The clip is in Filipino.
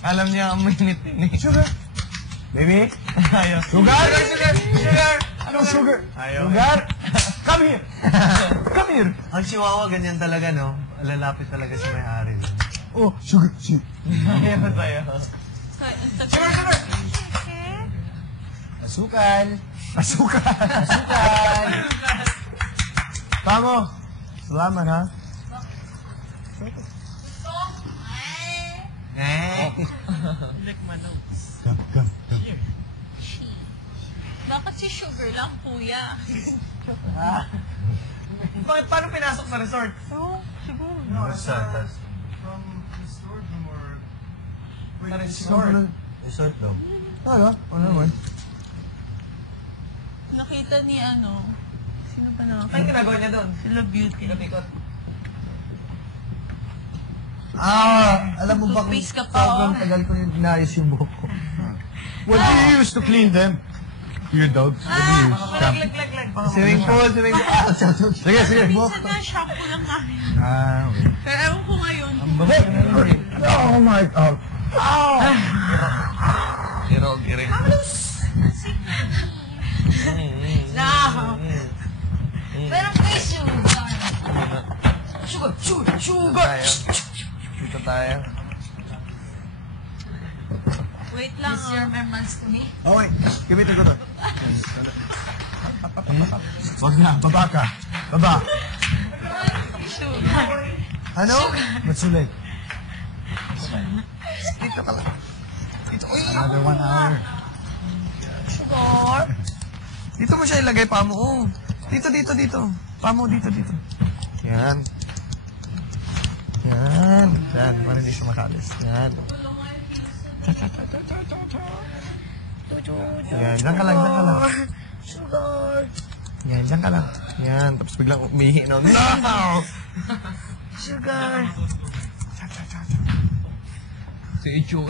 Alam niya ang minute ni. Sugar. Baby? Ayaw. Sugar? Sugar! Anong sugar? Ayaw. Sugar? Come here! Come here! Ang chihuahua ganyan talaga, no? Lalapit talaga sa may-ari. Oh, sugar. Ayaw tayo. Sugar! Asukal. Asukal. Tamo. Salamat, ha? Come. Bakit si Sugar lang, kuya? Bakit paano pinasok sa resort? Oo, siguro. No, From the store or... Sa resort. Resort daw. Talaga? Ano naman? Nakita ni sino ba na? Ano ginagawa niya doon? Sila Beauty. Ikot-ikot. Alam mo ba kung Toothpaste ka pa, sobrang tagal ko yung inayos yung buhok ko? What do you use to clean them? Your dogs? What do you use? Lag. Swimming pool. Sige. Minsan nga, shampoo lang namin. Okay. Pero ewan ko ngayon. Oh my God. Irog. No. Pero kay Sugar. Dito tayo. Wait lang. Is your memories to me? Oh wait, gamitin ko to. Wag na, baba ka. Baba. Sugar. Ano? Matsulay. Dito ka lang. Dito. Uy! Another 1 hour. Sugar. Dito mo siya ilagay, pa mo. Oh. Dito. Pa mo, dito. Yan. Para hindi siya makalis. Yan. Yan, dyan ka lang. Sugar. Yan, dyan ka lang. Yan, tapos biglang umihi. No! Sugar. Si Ichu.